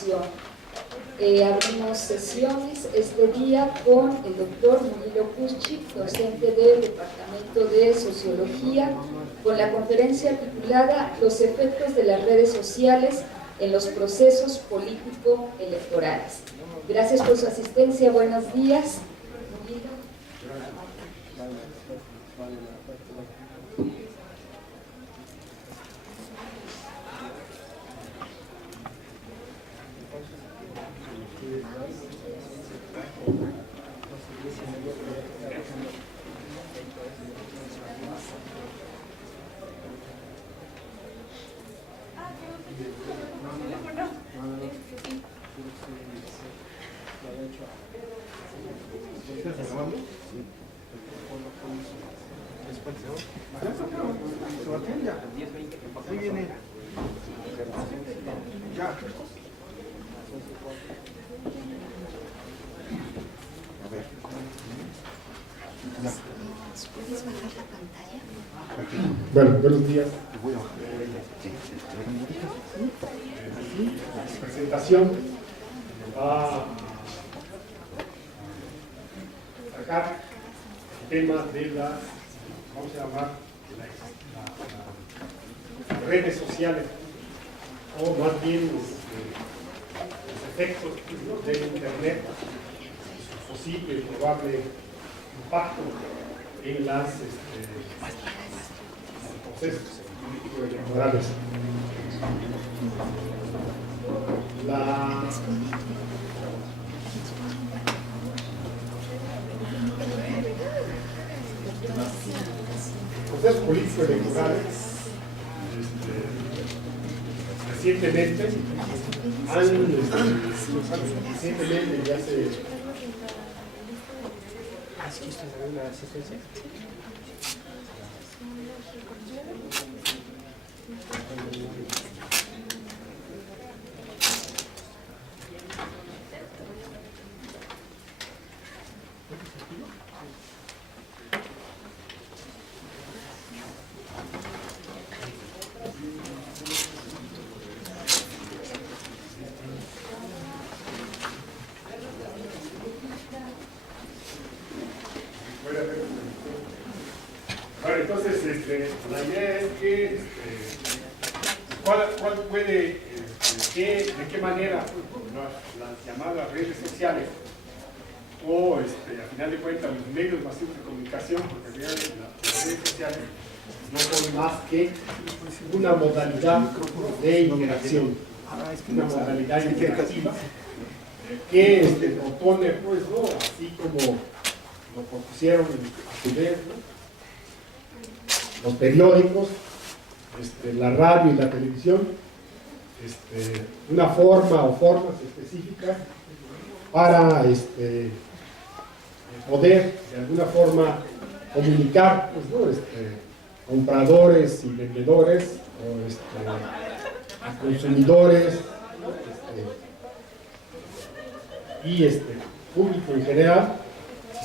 Comunicación. Abrimos sesiones este día con el doctor Murilo Kuschik, docente del Departamento de Sociología, con la conferencia titulada Los efectos de las redes sociales en los procesos político-electorales. Gracias por su asistencia, buenos días. ¿Puedes bajar la pantalla? Bueno, buenos días. Presentación va a sacar el tema de las, vamos a llamar, las redes sociales, o más bien los efectos de Internet, su posible y probable impacto en las procesos político-electorales. Los procesos político-electorales recientemente ya se Bueno, entonces la idea es que ¿cuál puede, de qué manera las llamadas redes sociales o al final de cuentas los medios masivos de comunicación, porque las redes sociales no son más que una modalidad de interacción, una modalidad interactiva que propone, pues, ¿no? Así como lo propusieron a su vez, ¿no? Los periódicos, la radio y la televisión, una forma o formas específicas para poder de alguna forma comunicar, pues, ¿no? Compradores y vendedores o a consumidores y público en general,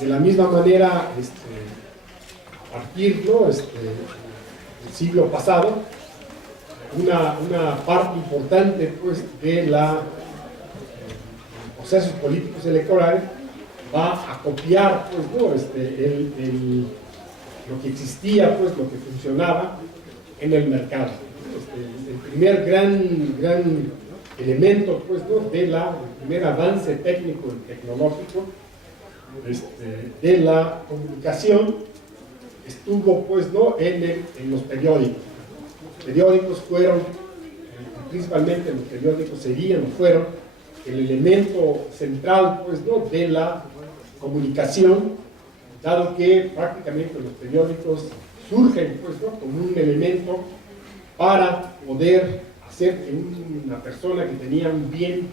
de la misma manera a partir, ¿no? del siglo pasado, una parte importante, pues, de los procesos políticos electorales va a copiar, pues, ¿no? Lo que existía, pues, lo que funcionaba en el mercado. El primer gran elemento, pues, ¿no? El primer avance técnico y tecnológico de la comunicación estuvo, pues, ¿no? en los periódicos. Los periódicos fueron, principalmente los periódicos fueron el elemento central, pues, ¿no? de la comunicación, dado que prácticamente los periódicos surgen, pues, ¿no? como un elemento para poder hacer que una persona que tenía un bien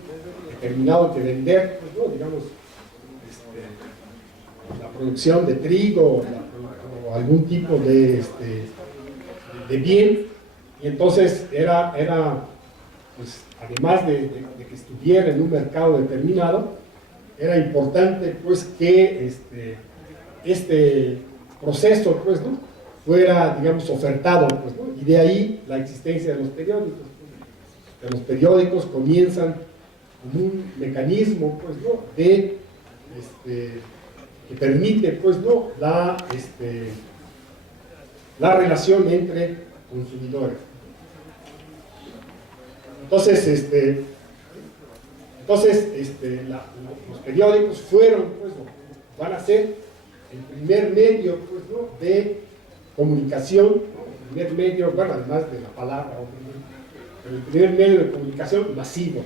determinado que vender, pues, ¿no? digamos, la producción de trigo o algún tipo de bien, y entonces era pues, además de que estuviera en un mercado determinado, era importante, pues, que este proceso, pues, ¿no? fuera, digamos, ofertado, pues, ¿no? Y de ahí la existencia de los periódicos. Los periódicos comienzan como un mecanismo, pues, ¿no?, de, que permite, pues, ¿no?, la relación entre consumidores. Entonces, los periódicos fueron, pues, van a ser el primer medio, pues, ¿no?, de comunicación, ¿no?, el primer medio, bueno, además de la palabra, pero el primer medio de comunicación masivo,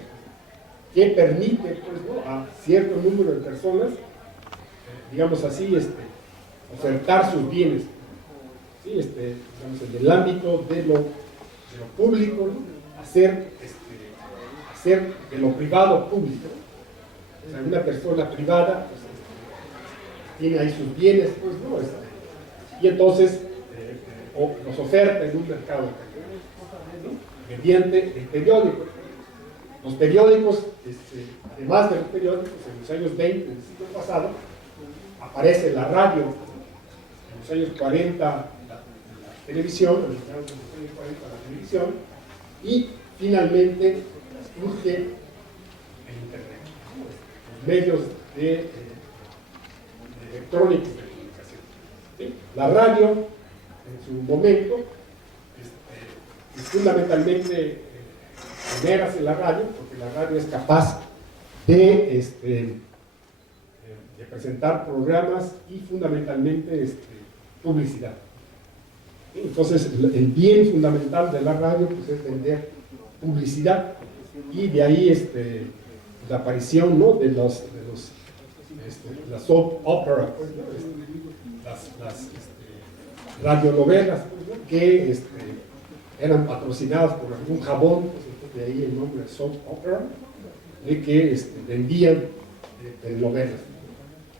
que permite, pues, ¿no?, a cierto número de personas, digamos así, ofertar sus bienes, ¿sí? Digamos, en el ámbito de lo público, ¿no?, hacer de lo privado público. O sea, una persona privada, pues, tiene ahí sus bienes, pues, ¿no?, y entonces los oferta en un mercado, ¿no?, mediante el periódico. Los periódicos, además de los periódicos, en los años 20 del siglo pasado, aparece la radio, en los años 40 la televisión, en los años 40 la televisión, y finalmente surge el Internet, los medios electrónicos de comunicación, ¿sí? La radio, en su momento, es fundamentalmente ponerse la radio, porque la radio es capaz de presentar programas y fundamentalmente publicidad. Entonces, el bien fundamental de la radio, pues, es vender publicidad, y de ahí la aparición, ¿no?, de las soap opera, pues, ¿no?, las radionovelas, pues, ¿no?, que eran patrocinadas por algún jabón, pues, de ahí el nombre de soap opera, de que vendían novelas.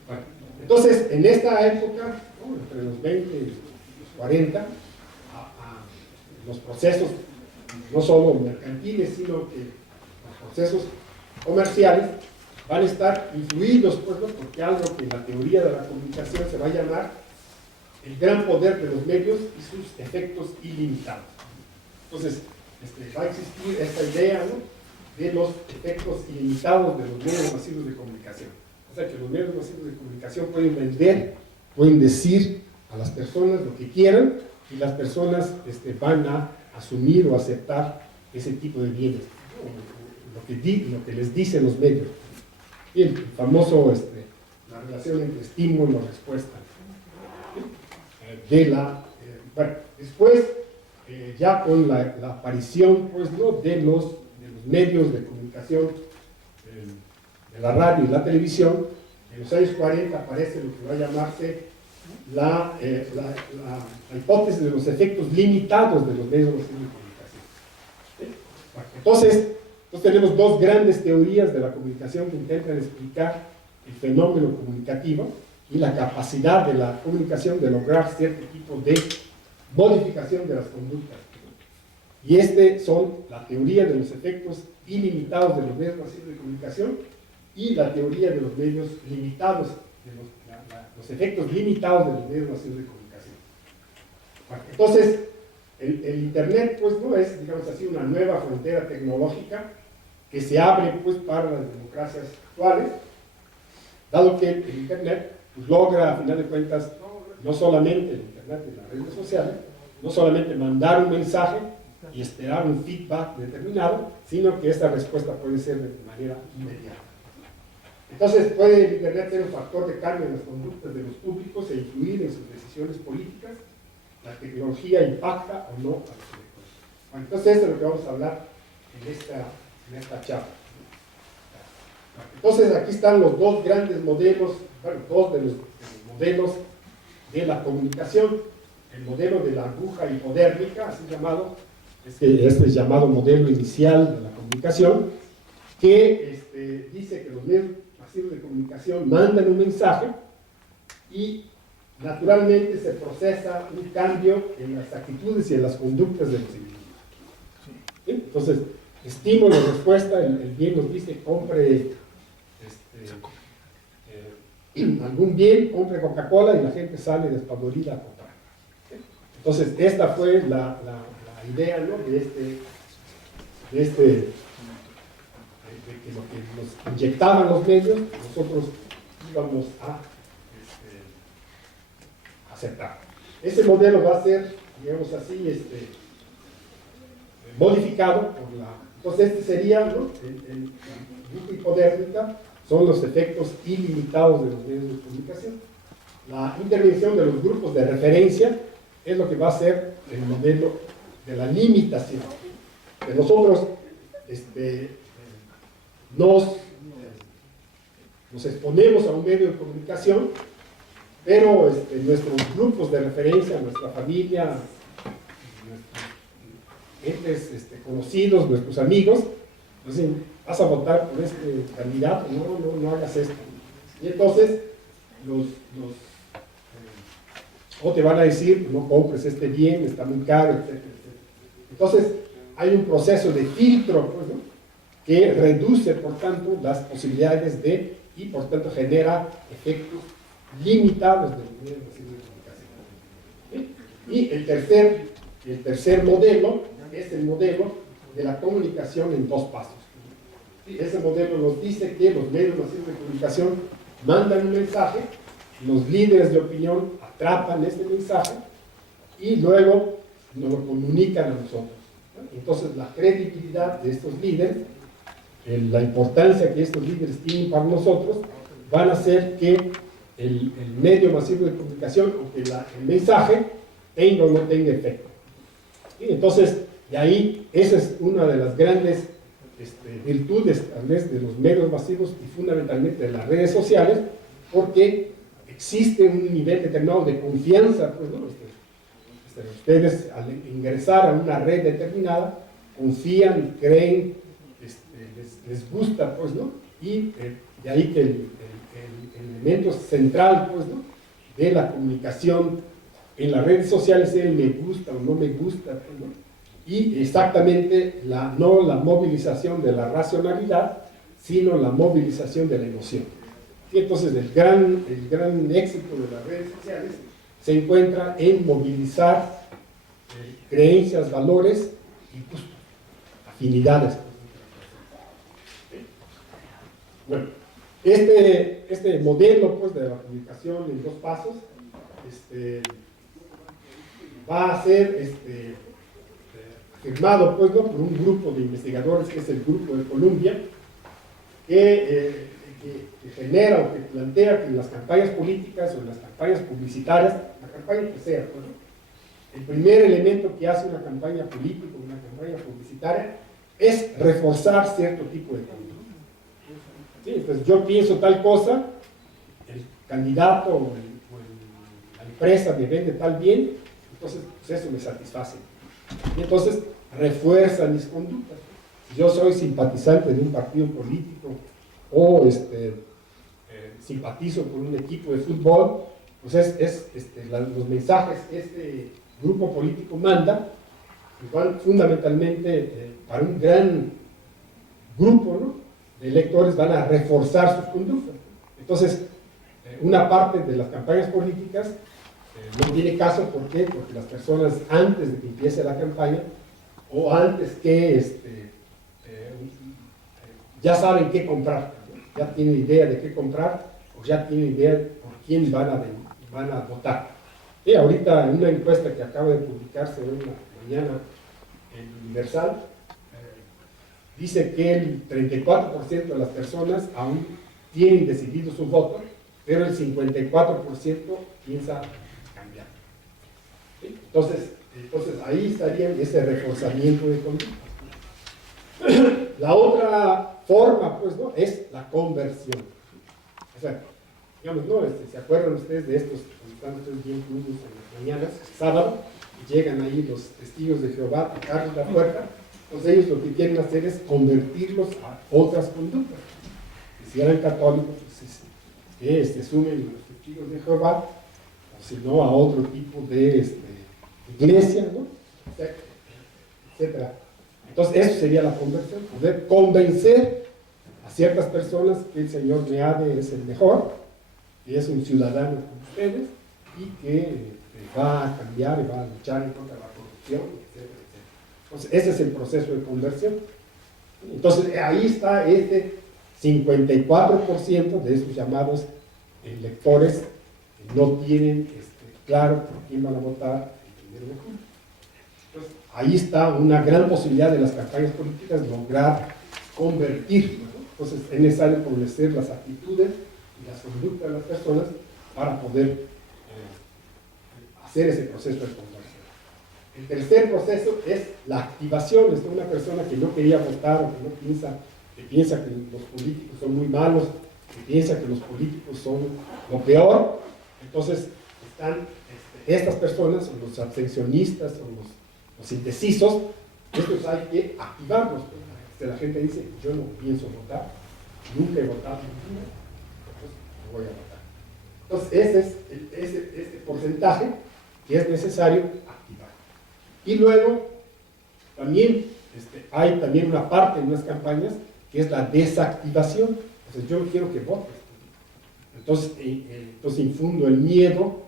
Bueno, entonces, en esta época, ¿no?, entre los 20 y los 40, los procesos, no solo mercantiles, sino que los procesos comerciales van a estar influidos, pues, ¿no?, porque algo que en la teoría de la comunicación se va a llamar el gran poder de los medios y sus efectos ilimitados. Entonces, va a existir esta idea, ¿no?, de los efectos ilimitados de los medios masivos de comunicación. O sea, que los medios masivos de comunicación pueden vender, pueden decir a las personas lo que quieran, y las personas van a asumir o aceptar ese tipo de bienes, ¿no?, lo que les dicen los medios. Y el famoso, la relación entre estímulo y respuesta. Bueno, después, ya con la aparición, pues, ¿no?, de los medios de comunicación, de la radio y la televisión, en los años 40 aparece lo que va a llamarse la hipótesis de los efectos limitados de los medios de comunicación. ¿Sí? Bueno, entonces tenemos dos grandes teorías de la comunicación que intentan explicar el fenómeno comunicativo y la capacidad de la comunicación de lograr cierto tipo de modificación de las conductas. Y son la teoría de los efectos ilimitados de los medios masivos de comunicación y la teoría de los medios limitados, los efectos limitados de los medios masivos de comunicación. Bueno, entonces, el Internet, pues, no es, digamos así, una nueva frontera tecnológica que se abre, pues, para las democracias actuales, dado que el Internet, pues, logra, a final de cuentas, no solamente el Internet y las redes sociales, no solamente mandar un mensaje y esperar un feedback determinado, sino que esta respuesta puede ser de manera inmediata. Entonces, puede el Internet ser un factor de cambio en las conductas de los públicos e influir en sus decisiones políticas. La tecnología impacta o no a los electores. Bueno, entonces, esto es lo que vamos a hablar en esta charla. Entonces, aquí están los dos grandes modelos, bueno, dos de los modelos de la comunicación. El modelo de la aguja hipodérmica, así llamado, este es llamado modelo inicial de la comunicación, que dice que los medios masivos de comunicación mandan un mensaje y naturalmente se procesa un cambio en las actitudes y en las conductas de los individuos. ¿Sí? Entonces, estímulo, respuesta, el bien nos dice, compre algún bien, compre Coca-Cola, y la gente sale despavorida a comprar. ¿Sí? Entonces, esta fue la idea, ¿no?, de que lo que nos inyectaban los medios, nosotros íbamos a aceptar. Ese modelo va a ser, digamos así, modificado por la... Entonces este sería, ¿no? El grupo hipodérmica son los efectos ilimitados de los medios de comunicación. La intervención de los grupos de referencia es lo que va a ser el modelo de la limitación. Que nosotros nos exponemos a un medio de comunicación, pero nuestros grupos de referencia, nuestra familia, nuestros entes conocidos, nuestros amigos, dicen, vas a votar por este candidato, no hagas esto. Y entonces, o te van a decir, no compres este bien, está muy caro, etcétera, etcétera. Entonces, hay un proceso de filtro, pues, ¿no? Que reduce, por tanto, las posibilidades y por tanto genera efectos limitados de los medios de comunicación. ¿Sí? Y el tercer modelo es el modelo de la comunicación en dos pasos. ¿Sí? Ese modelo nos dice que los medios masivos de comunicación mandan un mensaje, los líderes de opinión atrapan este mensaje y luego nos lo comunican a nosotros. Entonces la credibilidad de estos líderes, la importancia que estos líderes tienen para nosotros, van a hacer que el medio masivo de comunicación o que el mensaje tenga o no tenga efecto. Y entonces, de ahí, esa es una de las grandes virtudes tal vez de los medios masivos y fundamentalmente de las redes sociales, porque existe un nivel determinado de confianza, pues, ¿no? Ustedes al ingresar a una red determinada confían, creen, les gusta, pues, ¿no? Y de ahí que el elemento central, pues, ¿no? De la comunicación en las redes sociales es el me gusta o no me gusta, pues, ¿no? Y exactamente no la movilización de la racionalidad, sino la movilización de la emoción. Y entonces el gran éxito de las redes sociales se encuentra en movilizar creencias, valores y gustos, afinidades. Bueno, este modelo, pues, de la comunicación en dos pasos va a ser firmado, pues, ¿no? Por un grupo de investigadores que es el Grupo de Columbia, que genera o que plantea que en las campañas políticas o en las campañas publicitarias, la campaña que sea, pues, ¿no? El primer elemento que hace una campaña política o una campaña publicitaria es reforzar cierto tipo de conducta. ¿Sí? Entonces yo pienso tal cosa, el candidato o la empresa me vende tal bien, entonces pues eso me satisface. Y entonces refuerza mis conductas. Si yo soy simpatizante de un partido político o simpatizo por un equipo de fútbol, pues los mensajes que este grupo político manda van fundamentalmente para un gran grupo, ¿no? de electores, van a reforzar sus conductas. Entonces, una parte de las campañas políticas no tiene caso. ¿Por qué? Porque las personas antes de que empiece la campaña o antes que ya saben qué comprar, ¿no? Ya tienen idea de qué comprar o ya tienen idea por quién van a votar. Y ahorita en una encuesta que acaba de publicarse hoy mañana en Universal, dice que el 34% de las personas aún tienen decidido su voto, pero el 54% piensa cambiar. ¿Sí? Entonces ahí estaría ese reforzamiento de conducta. La otra forma, pues, ¿no? es la conversión. O sea, digamos, ¿no? ¿Se acuerdan ustedes de estos, cuando están ustedes bien crudos en las mañanas, sábado, y llegan ahí los testigos de Jehová a tocarles la puerta? Entonces ellos lo que quieren hacer es convertirlos a otras conductas. Si eran católicos, pues se sumen los testigos de Jehová, o si no, a otro tipo de iglesia, ¿no? Etcétera. Entonces eso sería la conversión, poder convencer a ciertas personas que el Señor Meade es el mejor, que es un ciudadano como ustedes, y que va a cambiar y va a luchar en contra de la corrupción, etcétera, etcétera. Entonces ese es el proceso de conversión. Entonces ahí está 54% de esos llamados electores no tienen claro por quién van a votar el 1 de julio. Entonces, ahí está una gran posibilidad de las campañas políticas lograr convertir, ¿no? Entonces es necesario conocer las actitudes y las conductas de las personas para poder hacer ese proceso de conversión. El tercer proceso es la activación. Es una persona que no quería votar o que piensa que los políticos son muy malos, que piensa que los políticos son lo peor. Entonces están estas personas, o los abstencionistas, o los indecisos. Estos hay que activarlos. La gente dice, yo no pienso votar, nunca he votado, entonces no voy a votar. Entonces ese es este porcentaje que es necesario activar. Y luego también hay también una parte en las campañas que es la desactivación. Entonces yo no quiero que votes. Entonces infundo el miedo.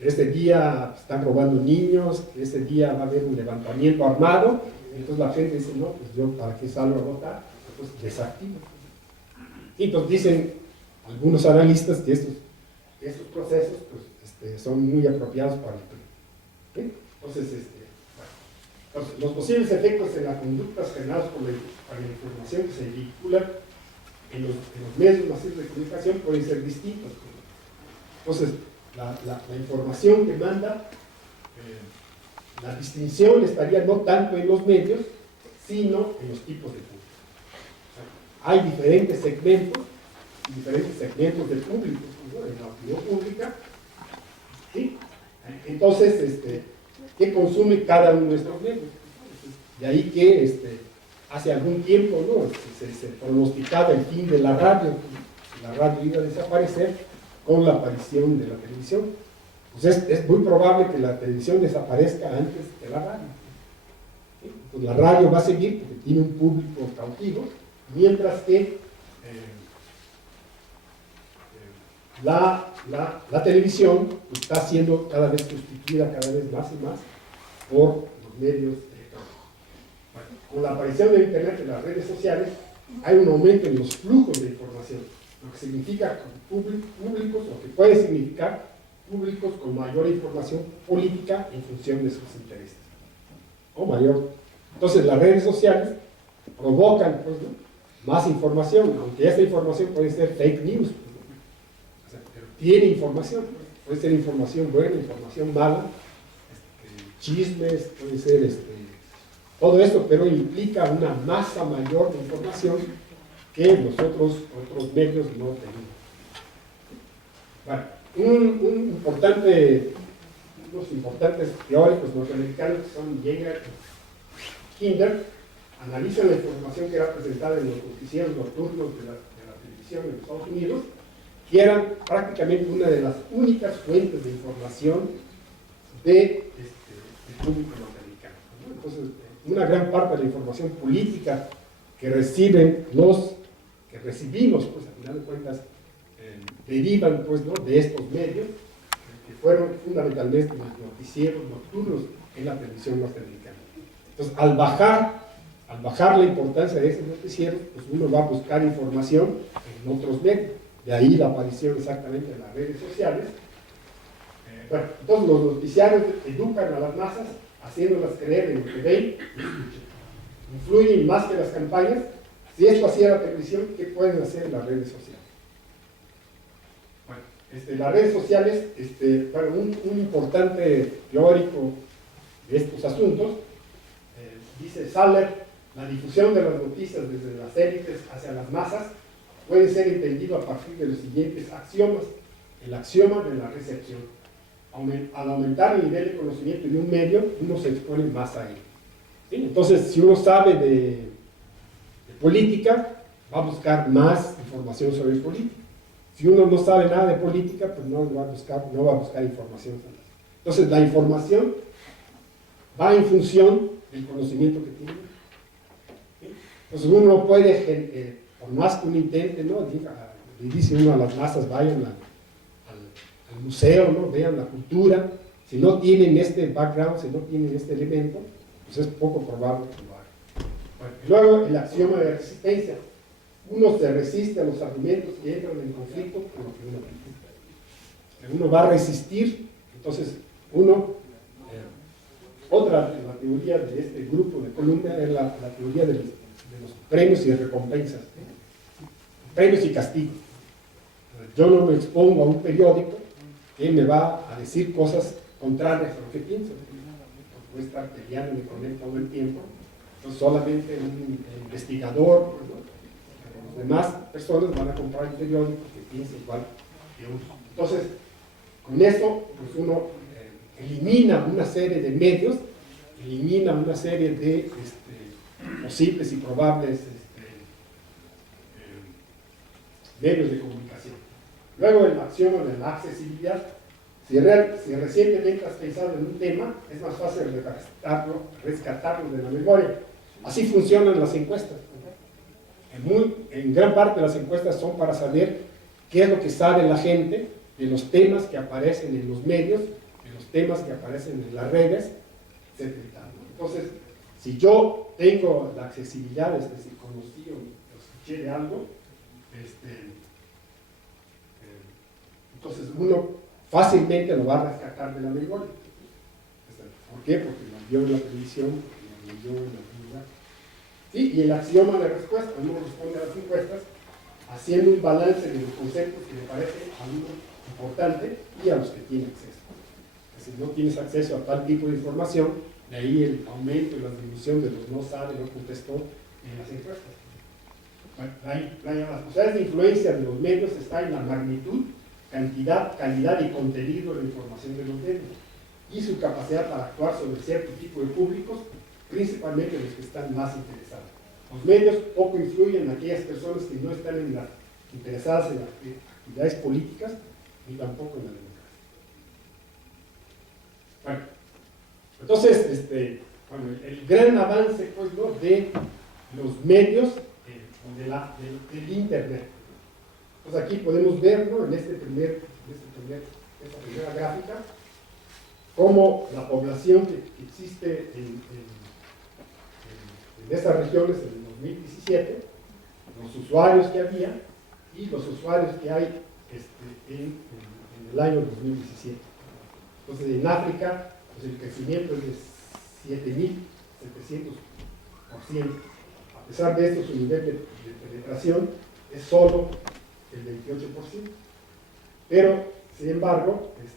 Este día están robando niños, este día va a haber un levantamiento armado. Entonces la gente dice, no, pues yo para qué salgo a votar, entonces desactivo. Y entonces dicen algunos analistas que estos procesos pues, son muy apropiados para el PRI. ¿Sí? Entonces, los posibles efectos en las conductas generadas por la información que se vincula en los medios masivos de comunicación pueden ser distintos. Entonces, la información que manda, la distinción estaría no tanto en los medios, sino en los tipos de público. O sea, hay diferentes segmentos de público, ¿no? En la opinión pública. ¿Sí? Entonces, ¿qué consume cada uno de estos medios? De ahí que hace algún tiempo, ¿no? se pronosticaba el fin de la radio. La radio iba a desaparecer con la aparición de la televisión. Pues es muy probable que la televisión desaparezca antes que la radio. ¿Sí? Pues la radio va a seguir porque tiene un público cautivo, mientras que la televisión está siendo cada vez sustituida cada vez más y más por los medios electrónicos. Bueno, con la aparición de Internet y las redes sociales hay un aumento en los flujos de información, lo que significa públicos, o que puede significar públicos con mayor información política en función de sus intereses, o mayor. Entonces las redes sociales provocan pues, ¿no? más información, aunque esta información puede ser fake news, o sea, pero tiene información, puede ser información buena, información mala, chismes, puede ser todo esto, pero implica una masa mayor de información que los otros medios no tenemos. Bueno, unos importantes teóricos norteamericanos que son Yeager y Kinder analizan la información que era presentada en los noticieros nocturnos de la televisión en los Estados Unidos, que eran prácticamente una de las únicas fuentes de información del público norteamericano, ¿no? Entonces, una gran parte de la información política que recibimos, pues al final de cuentas, derivan pues, ¿no? de estos medios, que fueron fundamentalmente los noticieros nocturnos en la televisión norteamericana. Entonces, al bajar la importancia de esos noticieros, pues uno va a buscar información en otros medios. De ahí la aparición exactamente de las redes sociales. Bueno, entonces los noticiarios educan a las masas, haciéndolas creer en lo que ven y escuchan. Influyen más que las campañas. Si esto hacía la televisión, ¿qué pueden hacer las redes sociales? Bueno, las redes sociales, bueno, un importante teórico de estos asuntos, dice Saller, la difusión de las noticias desde las élites hacia las masas puede ser entendido a partir de los siguientes axiomas. El axioma de la recepción. Al aumentar el nivel de conocimiento de un medio, uno se expone más a él. ¿Sí? Entonces, si uno sabe de política, va a buscar más información sobre política. Si uno no sabe nada de política, pues no va a buscar información. Entonces, la información va en función del conocimiento que tiene. ¿Sí? Entonces, uno no puede, por más que uno intente, ¿no? Le dice uno a las masas, vayan al museo, ¿no? Vean la cultura. Si no tienen este background, si no tienen este elemento, pues es poco probable que lo hagan. Bueno, y luego el axioma de resistencia. Uno se resiste a los argumentos que entran en conflicto con lo que uno critica. Uno va a resistir, entonces uno, la teoría de este grupo de Columbia es la teoría de los premios y recompensas, premios y castigos. Yo no me expongo a un periódico que me va a decir cosas contrarias a lo que pienso, porque voy a estar peleándome con él todo el tiempo. Entonces solamente un investigador, ¿no? Las demás personas van a comprar el periódico que piensa igual que uno. Entonces, con eso, pues uno elimina una serie de medios, elimina una serie de posibles y probables medios de comunicación. Luego, el axioma de la accesibilidad. Si recientemente has pensado en un tema, es más fácil rescatarlo de la memoria. Así funcionan las encuestas. En gran parte las encuestas son para saber qué es lo que sabe la gente de los temas que aparecen en los medios, de los temas que aparecen en las redes, etc. Entonces, si yo tengo la accesibilidad, si conocí o escuché de algo, entonces uno fácilmente lo va a rescatar de la memoria. ¿Por qué? Porque lo vio en la televisión, porque lo vio en algún lugar. ¿Sí? Y el axioma de respuesta, uno responde a las encuestas haciendo un balance de los conceptos que le parece a uno importante y a los que tiene acceso. Si no tienes acceso a tal tipo de información, de ahí el aumento y la disminución de los no sabe, no contestó en las encuestas. Las posibilidades de influencia de los medios están en la magnitud, cantidad, calidad y contenido de la información de los medios y su capacidad para actuar sobre cierto tipo de públicos, principalmente los que están más interesados. Los medios poco influyen en aquellas personas que no están interesadas en las actividades políticas ni tampoco en la democracia. Bueno, entonces, el gran avance pues, ¿no? de los medios del Internet. Entonces aquí podemos ver, ¿no? en esta primera gráfica, cómo la población que existe en estas regiones en el 2017, los usuarios que había y los usuarios que hay en el año 2017. Entonces en África pues el crecimiento es de 7.700%. A pesar de esto, su nivel de penetración es solo el 28%. Pero, sin embargo, el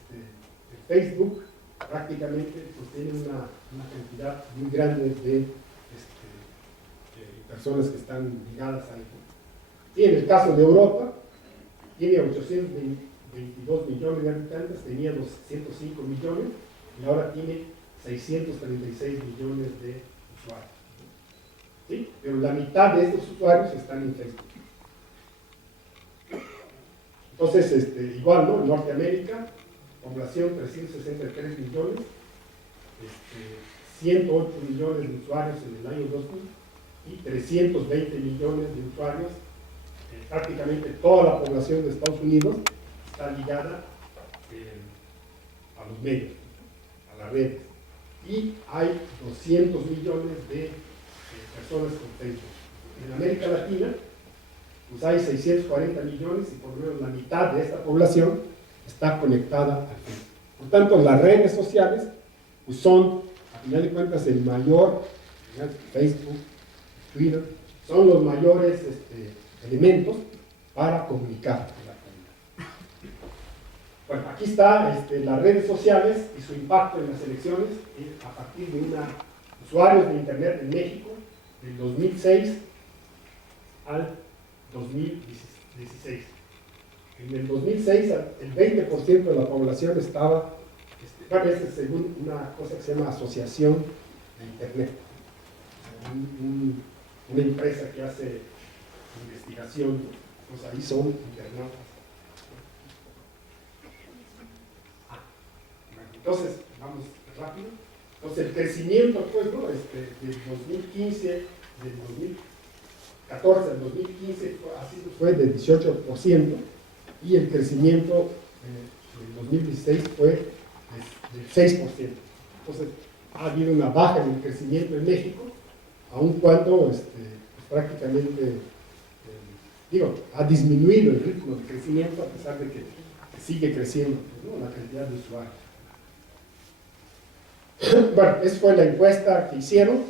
Facebook prácticamente pues, tiene una cantidad muy grande de personas que están ligadas a él. Y en el caso de Europa, tiene 822 millones de habitantes, tenía los 105 millones y ahora tiene 636 millones de usuarios. ¿Sí? Pero la mitad de estos usuarios están en Facebook. Entonces, igual, ¿no? En Norteamérica, población 363 millones, 108 millones de usuarios en el año 2000 y 320 millones de usuarios. Prácticamente toda la población de Estados Unidos está ligada a los medios, a las redes. Y hay 200 millones de personas con Facebook. En América Latina, pues hay 640 millones y por lo menos la mitad de esta población está conectada al Facebook. Por tanto, las redes sociales pues son, a final de cuentas, el mayor, Facebook, Twitter, son los mayores elementos para comunicar con la comunidad. Bueno, aquí está las redes sociales y su impacto en las elecciones a partir de usuarios de Internet en México del 2006 al 2016. En el 2006 el 20% de la población estaba, según una cosa que se llama Asociación de Internet, una empresa que hace investigación, pues ahí son internautas. Entonces, vamos rápido. Entonces el crecimiento, pues, ¿no? Del 2015, del 2014 al 2015 fue de 18% y el crecimiento del 2016 fue del 6%. Entonces ha habido una baja en el crecimiento en México aun cuando pues, prácticamente, ha disminuido el ritmo de crecimiento a pesar de que sigue creciendo, ¿no?, la cantidad de usuarios. Bueno, esa fue la encuesta que hicieron,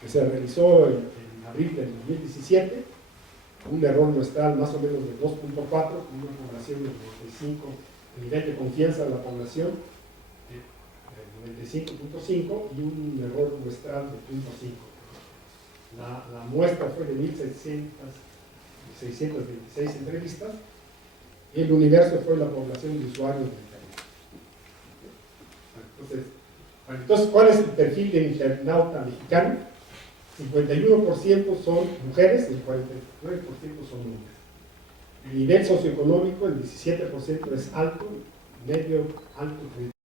que se realizó en abril del 2017, un error muestral más o menos de 2.4, con una población de 95, el nivel de confianza de la población de 95.5 y un error muestral de 0.5. La muestra fue de 1.626 entrevistas y el universo fue la población de usuarios del país. Entonces, ¿cuál es el perfil del internauta mexicano? 51% son mujeres y el 49% son hombres. El nivel socioeconómico, el 17% es alto, medio, alto,